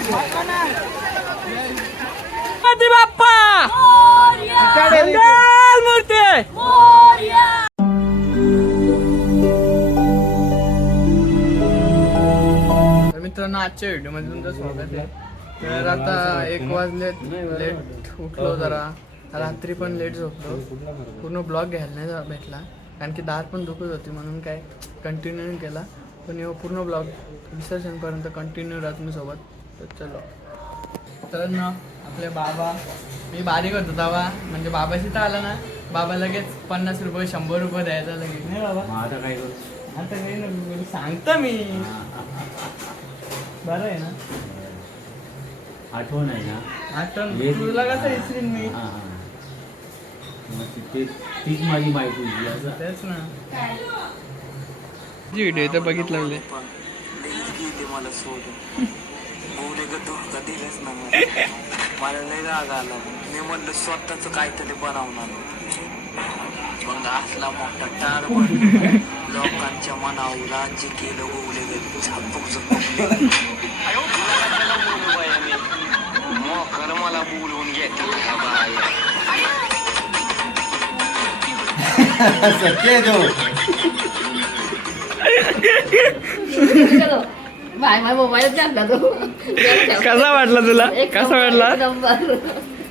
गणपती बाप्पा मूर्ती. मित्रांनो आजच्या व्हिडिओ मध्ये तुमचं स्वागत आहे. तर आता 1 वाजले, लेट उठलो, जरा रात्री पण लेट झोपलो, पूर्ण ब्लॉग घ्यायला नाही भेटला कारण की दात पण दुखत होती म्हणून काय कंटिन्यू नाही केला. पण पूर्ण ब्लॉग विसर्जनपर्यंत कंटिन्यू राहत मी सोबत. तर चलो. तर ना आपले बाबा, मी बारीक होतो तेव्हा, म्हणजे बाबाशी तर आला ना, बाबा लगेच 50 रुपये 100 रुपये द्यायचा लगेच. नाही बाबा आता काय करू, आता काही नाही सांगतो मी. बरं आहे ना, आठवण आहे ना, आठवण तुला कसं विसरीन मी. तीच माझी माहिती होती. तेच ना, जी व्हिडिओ इथं बघितलं मला सोडून धोका दिलाच ना मला लय राग आला. मी म्हणलं स्वतःच काहीतरी बनवणार, मग असला मोठा टार लोकांच्या मनावर राज्य केलं. उघडे गेले झापूक झुपूक मोकर मला बोलवून घेतलं का बाय. सत्य तो कसा वाटला तुला, कसा वाटला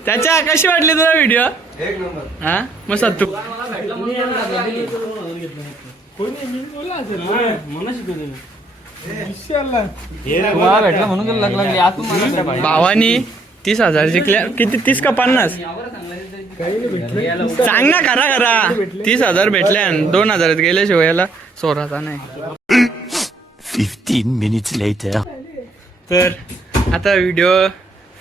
त्याच्या, कशी वाटली तुला व्हिडिओ? 1 नंबर. हा मग सत्तू भेटला म्हणून भावानी 30,000 जिंकल्या. किती 30 का 50? सांग ना, खरा खरा. 30,000 भेटल्या, 2,000 गेल्याशिवाय याला सोराचा नाही. 15 minutes later. तर आता व्हिडिओ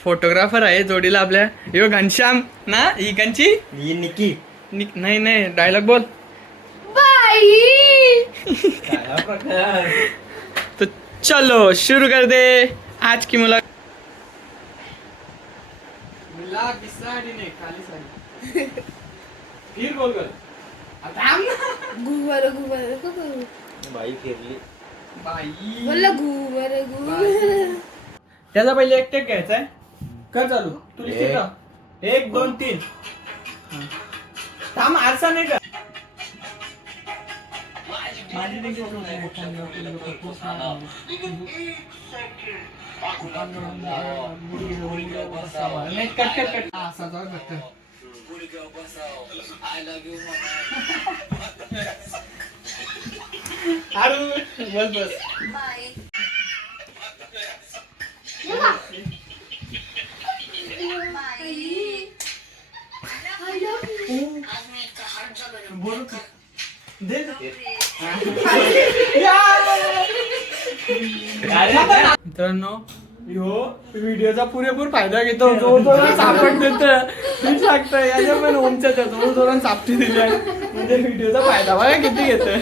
फोटोग्राफर आहे जोडीला आपल्या, यो घनश्याम ना, ही कंची निकी. नाही नाही, डायलॉग बोल. तो चलो शुरू कर दे आज की मुलाकात. बाई फिरली. त्याचा पहिले एक टेक घ्यायचाय. कर चालू. तू लिखित राह. 1 2 3. थांब, आरसा नाही का माझी देखील कट कट कट. असा जाऊ फक्त. अरे बस बस. मित्रांनो, ह्यो व्हिडिओचा पुरेपूर फायदा घेतो. जोर जोरात सापट देत लागतं याच्या पण ओमच्या जोर जोरात सापटी दिल्या म्हणजे व्हिडिओचा फायदा बघा किती घेतोय.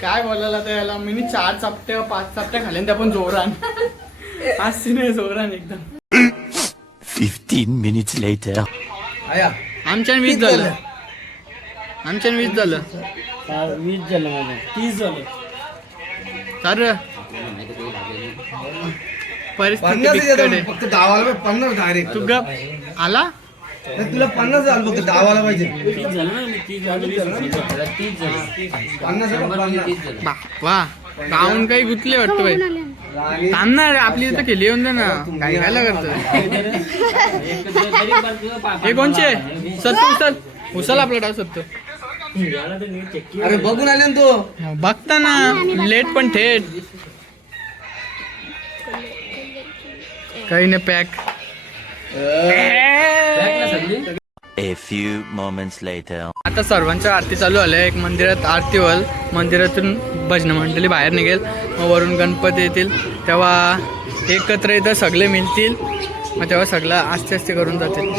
काय बोलायला तर याला मी 4 चापट्या 5 चापट्या खाल्ल्या त्या पण जोरान. आज नाही जोरान एकदम. 15 minutes later. आमच्या 20 झालं. आमच्या 20 झालं. 20 झालं माझं. 30 झालं. तर परिस्थिती बिकट आहे. फक्त डावाला 50 डायरेक्ट. तू गप आला. तुला 50 झालं, फक्त डावाला पाहिजे. 30 झालं ना, मी 30 झालं. 30 झालं. वा गाऊन काही गुतले वाटतं बाई. थांबणार आपली इथं केली येऊन दे ना, काय खायला करतो. हे कोणचे सत्तू उचल, उचल आपला डाव सत्तू. अरे बघून आले ना तो. बघता ना, लेट पण थेट. काही नाही pack. A few moments later. आता सर्वांच्या आरती चालू आल्या. एक मंदिरात आरती होईल, मंदिरातून भजन मंडळी बाहेर निघेल, मग वरून गणपती येतील, तेव्हा एकत्र इथं सगळे मिळतील, मग तेव्हा सगळं आस्ते आस्ते करून जातील.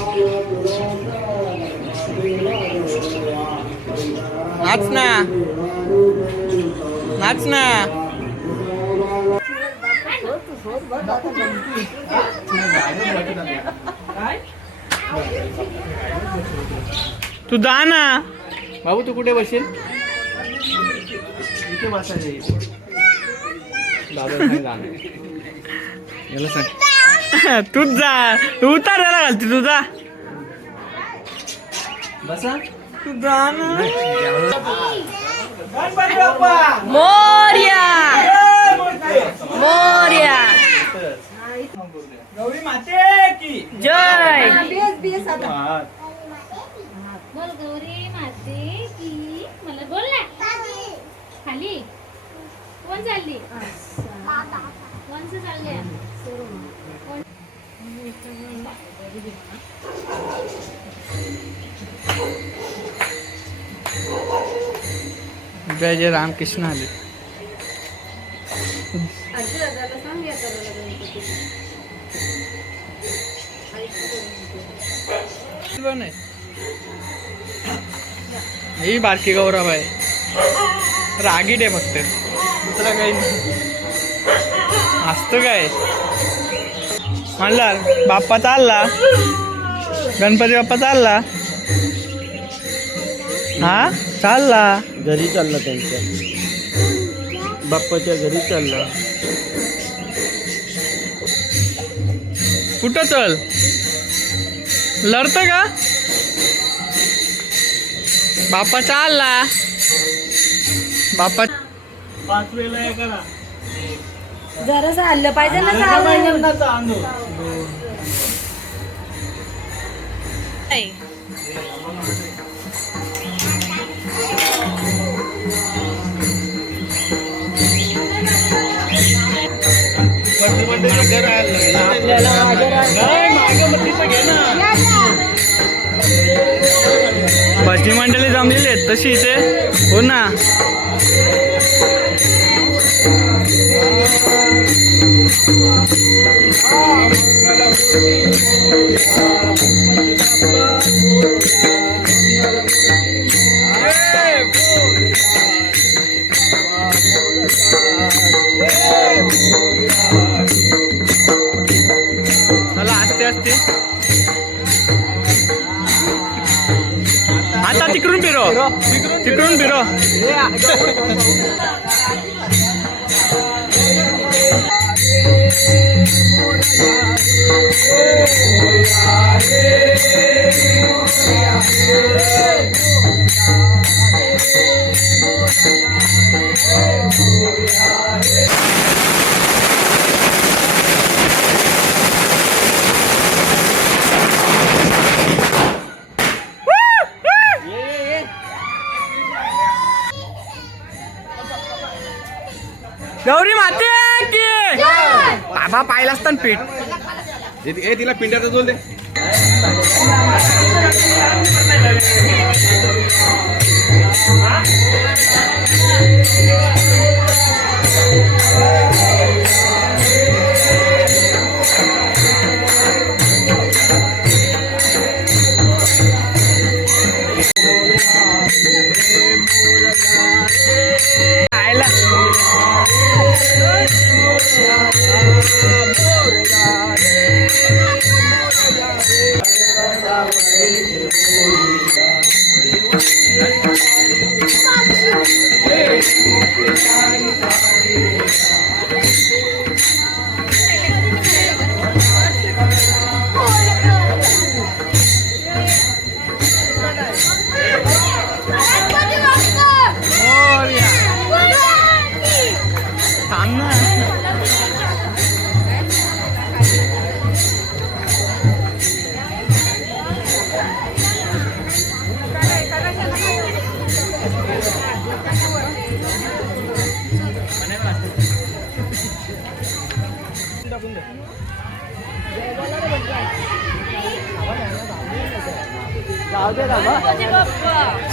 नाच ना, नाच ना. तू जा ना बाबू. तू कुठे बसेल? इथे बसायचं. याला सांग. तूच जा, तू उतारायला घालते तुझा. बसा. तू जा ना. मोर्या मोर्या गौरी माते की जय. बोल गौरी माते की मला बोल ना खाली कोण चालली कोणचं चालले जय जय रामकृष्ण आले. ही बारकी गौरव आहे. रागीट आहे फक्त, दुसरा काही नाही. असतं काय म्हणलं बाप्पा चालला, गणपती बाप्पा चालला. हा चालला, घरी चालला त्यांच्या बाप्पाच्या घरी चालला. कुठं चल लढत का बाप्पा चालला. बाप्पा जरास हल्लं पाहिजे ना चालू. भजी मंडळी जमलेली आहेत तशी इथे. हो ना. चला असते असते. आता तिकडून फिरो, तिकडून फिरो. गौरी माते की बाबा पाहिला असता पीठ. तिला पिंड्याचा जोल दे.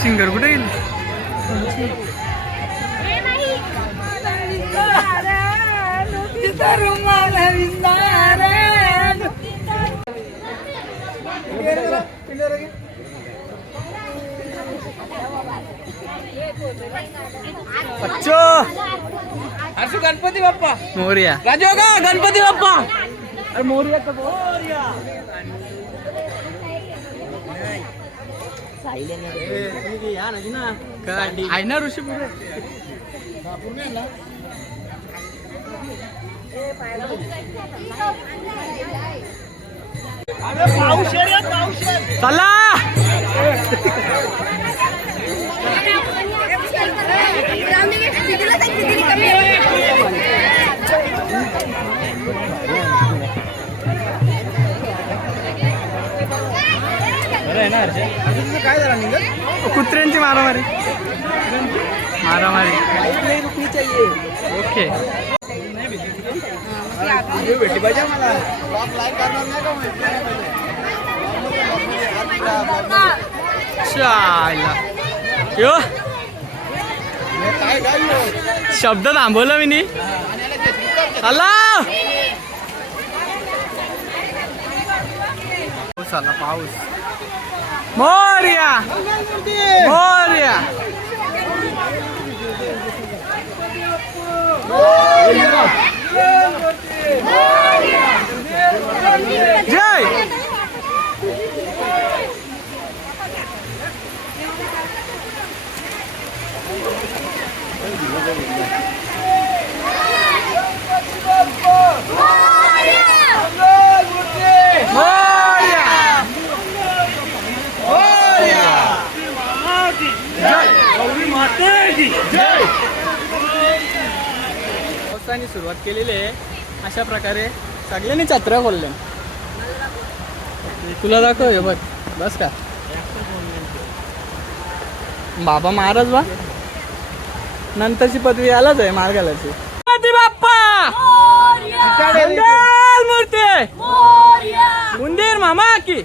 सिंगर कुठे गेली? असं गणपती बाप्पा मोरया. राजू का गणपती बाप्पा. अरे मोरया तर मोरया. काय आहे ना ऋषी पुढे. चला काय झालं निघत कुत्र्यांची मारामारी ओके भेटली पाहिजे मला शब्द थांबवलं मी नी चला पाऊस आला पाऊस मोरया मोरया जय पावसाने सुरुवात केलेली आहे अशा प्रकारे सगळ्यांनी छत्र्या खोलल्या तुला दाखव हे बघ बस का बाबा महाराज बा नंतरची पदवी आलाच आहे मार्गालाची बाप्पा मूर्ती उंदीर मामा की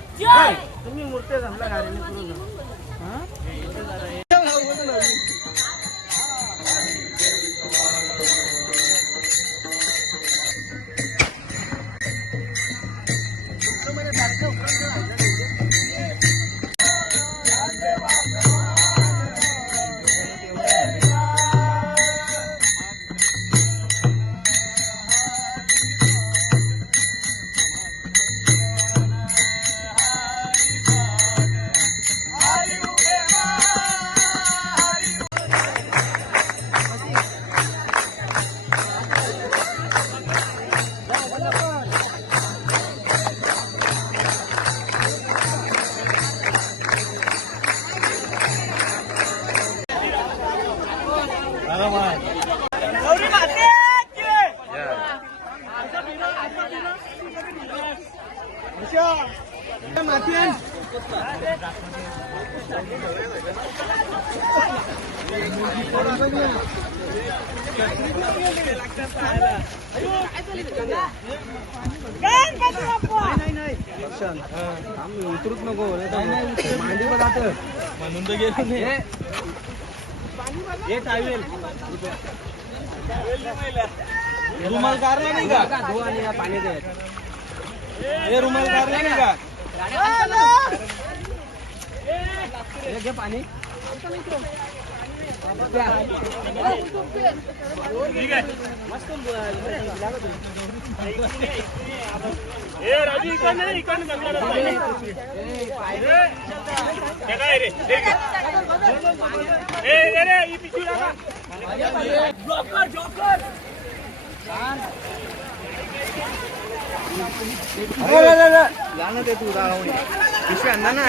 उतरूच नको मांडी पण आता म्हणून तर गेले रुमाल काढला नाही का पाणी हे रुमाल काढला नाही का घे पाणी जाणं ते तू पिशवी आणला ना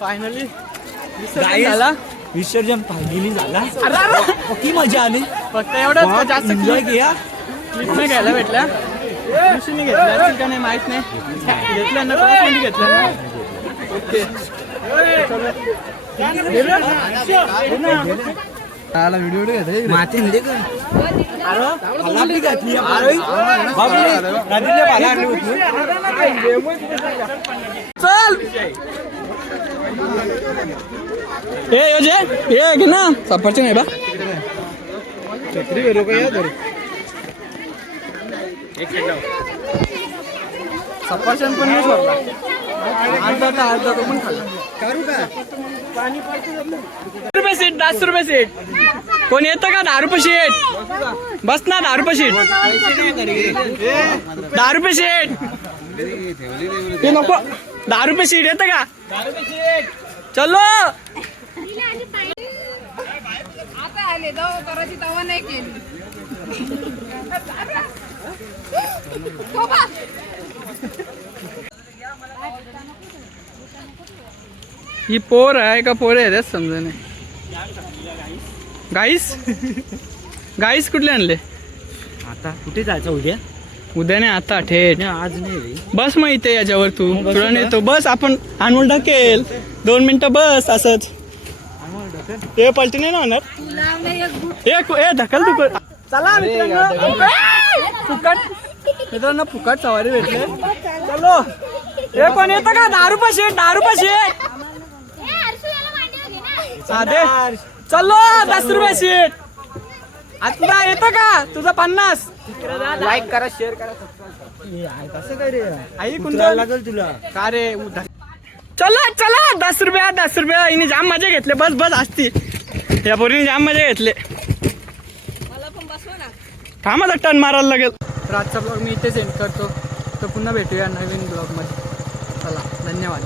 फायनली झाला विसर्जन फायनली झाला किती मजा आली फक्त एवढं जास्त एन्जॉय केला क्लिप नाही घ्यायला भेटल्या दिवशीने घेतल्या असतील का नाही माहित नाही घेतल्या ना कोणी घेतल्या ना ओके व्हिडिओ घेतोय माती दे का घातली चल ए योजे ये घे ना सफरचंद आहे बा सफरचंद पण नाही सोडला अर्धा तो पण खाल्ला. 10 रुपये सीट 10 रुपये सीट कोण येतं का 10 रुपये सीट बस ना 10 रुपये सीट 10 रुपये सीट ते नको 10 रुपये सीट येतं का चलो आता आले जाऊ करायची तवा नाही केली ही पोर आहे का पोर आहे तेच समजा नाही. गाईस कुठले आणले आता कुठे जायचं उद्या नाही आता थेट आज नाही बस मग इथे याच्यावर तू तुला नेतो बस आपण आणून ढकेल 2 मिनिटं बस असंच ते पलटी नाही ना होणार ए ढकल तू चला मित्रांनो फुकट सवारी भेटले चलो हे कोण येतं का 10 रुपये सीट 10 रुपये सीट चलो 10 रुपये सीट आता येतं का तुझं 50 लाईक करा शेअर करा आई कुंडल लागेल तुला का रे चला चला 10 रुपया हिने जाम मजा घेतले बस बस असती या पोरीने जाम मजा घेतले थांबा टर्न मारायला लागेल. रातचा ब्लॉग मी इथेच एंड करतो तर पुन्हा भेटूया नवीन ब्लॉग मध्ये चला धन्यवाद.